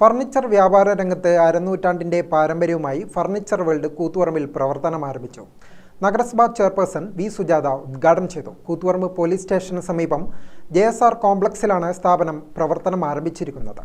Furniture വ്യാപാര രംഗത്ത് അരനൂറ്റാണ്ടിന്റെ പാരമ്പര്യവുമായി ഫർണിച്ചർ വേൾഡ് കൂത്തുപറമ്പിൽ പ്രവർത്തനം ആരംഭിച്ചു. നഗരസഭാ ചെയർപേഴ്സൺ വി. സുജാത ഉദ്ഘാടനം ചെയ്തു. കൂത്തുപറമ്പ് പോലീസ് സ്റ്റേഷന് സമീപം ജെ കോംപ്ലക്സിലാണ് സ്ഥാപനം പ്രവർത്തനം ആരംഭിച്ചിരിക്കുന്നത്.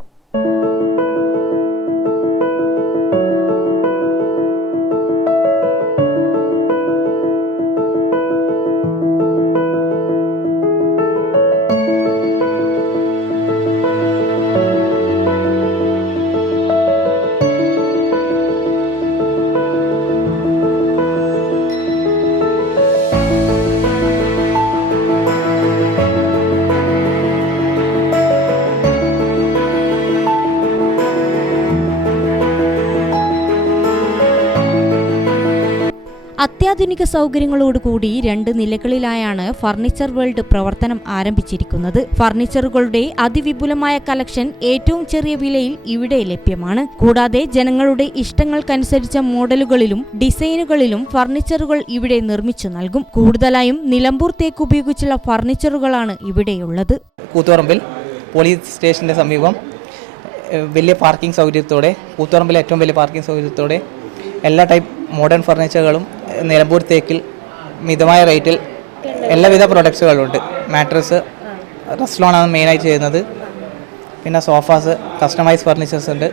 അത്യാധുനിക സൗകര്യങ്ങളോടുകൂടി രണ്ട് നിലകളിലായാണ് ഫർണിച്ചർ വേൾഡ് പ്രവർത്തനം ആരംഭിച്ചിരിക്കുന്നത്. ഫർണിച്ചറുകളുടെ അതിവിപുലമായ കളക്ഷൻ ഏറ്റവും ചെറിയ വിലയിൽ ഇവിടെ ലഭ്യമാണ്. കൂടാതെ ജനങ്ങളുടെ ഇഷ്ടങ്ങൾക്കനുസരിച്ച മോഡലുകളിലും ഡിസൈനുകളിലും ഫർണിച്ചറുകൾ ഇവിടെ നിർമ്മിച്ചു നൽകും. കൂടുതലായും നിലമ്പൂർ തേക്ക് ഉപയോഗിച്ചുള്ള ഫർണിച്ചറുകളാണ് ഇവിടെയുള്ളത്. കൂത്തുപറമ്പിൽ പോലീസ് സ്റ്റേഷന്റെ സമീപം വലിയ പാർക്കിംഗ് സൗകര്യത്തോടെ കൂത്തുപറമ്പിലെ ഏറ്റവും വലിയ പാർക്കിംഗ് സൗകര്യത്തോടെ എല്ലാ ടൈപ്പ് മോഡേൺ ഫർണിച്ചറുകളും നിലമ്പൂർ തേക്കിൽ മിതമായ റേറ്റിൽ എല്ലാവിധ പ്രൊഡക്ട്സുകളുണ്ട്. മാട്രസ് റെസ്റ്റോണാണ് മെയിനായി ചെയ്യുന്നത്. പിന്നെ സോഫാസ് കസ്റ്റമൈസ് ഫർണിച്ചേഴ്സ് ഉണ്ട്.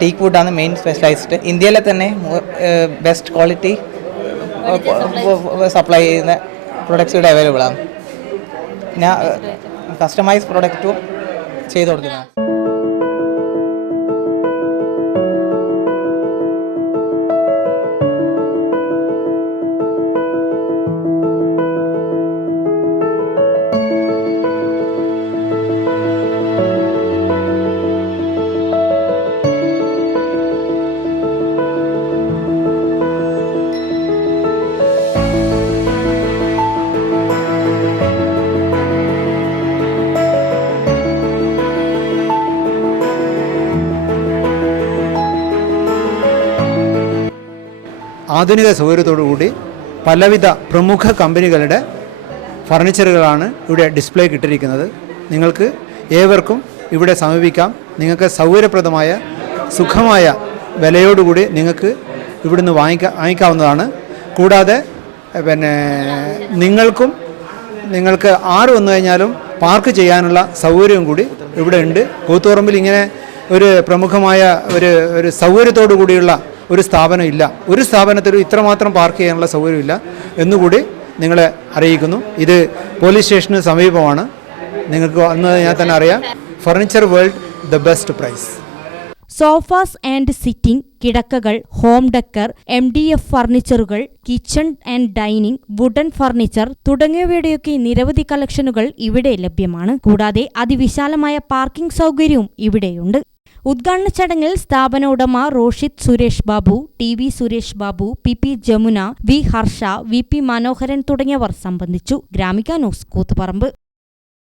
ടീക്ക് വുഡാണ് മെയിൻ സ്പെഷ്യലൈസ്ഡ് ഇന്ത്യയിലെ തന്നെ ബെസ്റ്റ് ക്വാളിറ്റി സപ്ലൈ ചെയ്യുന്ന പ്രൊഡക്ട്സ് ഇവിടെ അവൈലബിൾ ആണ്. ഞാൻ കസ്റ്റമൈസ് പ്രൊഡക്റ്റും ചെയ്തു കൊടുക്കുന്നത് ആധുനിക സൗകര്യത്തോടുകൂടി പലവിധ പ്രമുഖ കമ്പനികളുടെ ഫർണിച്ചറുകളാണ് ഇവിടെ ഡിസ്പ്ലേ ഇട്ടിരിക്കുന്നത് നിങ്ങൾക്ക് ഏവർക്കും ഇവിടെ സമീപിക്കാം. നിങ്ങൾക്ക് സൗകര്യപ്രദമായ സുഖമായ വിലയോടുകൂടി നിങ്ങൾക്ക് ഇവിടുന്ന് വാങ്ങിക്കാ വാങ്ങിക്കാവുന്നതാണ്. കൂടാതെ പിന്നെ നിങ്ങൾക്കും നിങ്ങൾക്ക് ആറ് വന്നു കഴിഞ്ഞാലും പാർക്ക് ചെയ്യാനുള്ള സൗകര്യവും കൂടി ഇവിടെ ഉണ്ട്. കൂത്തുപറമ്പിൽ ഇങ്ങനെ ഒരു പ്രമുഖമായ ഒരു ഒരു സൗകര്യത്തോടു കൂടിയുള്ള ഒരു സ്ഥാപനം ഇല്ല. ഒരു സ്ഥാപനത്തിലും ഇത്രമാത്രം പാർക്ക് ചെയ്യാനുള്ള സൗകര്യമില്ല. എന്നുകൂടി നിങ്ങളെ അറിയിക്കുന്നു. ഇത് പോലീസ് സ്റ്റേഷന് സമീപമാണ്. നിങ്ങൾക്ക് അന്ന് ഞാൻ തന്നെ അറിയാം. Furniture world the best price sofas and sitting കിടക്കകൾ home decor M D F ഫർണിച്ചറുകൾ kitchen and dining wooden furniture തുടങ്ങിയവയുടെയൊക്കെ നിരവധി കളക്ഷനുകൾ ഇവിടെ ലഭ്യമാണ്. കൂടാതെ അതിവിശാലമായ പാർക്കിംഗ് സൗകര്യവും ഇവിടെയുണ്ട്. ഉദ്ഘാടന ചടങ്ങിൽ സ്ഥാപന ഉടമ Roshith Suresh Babu T V Suresh Babu P P Jamuna V Harsha V P Manoharan തുടങ്ങിയവർ സംബന്ധിച്ചു. ഗ്രാമിക ന്യൂസ് കൂത്തുപറമ്പ്.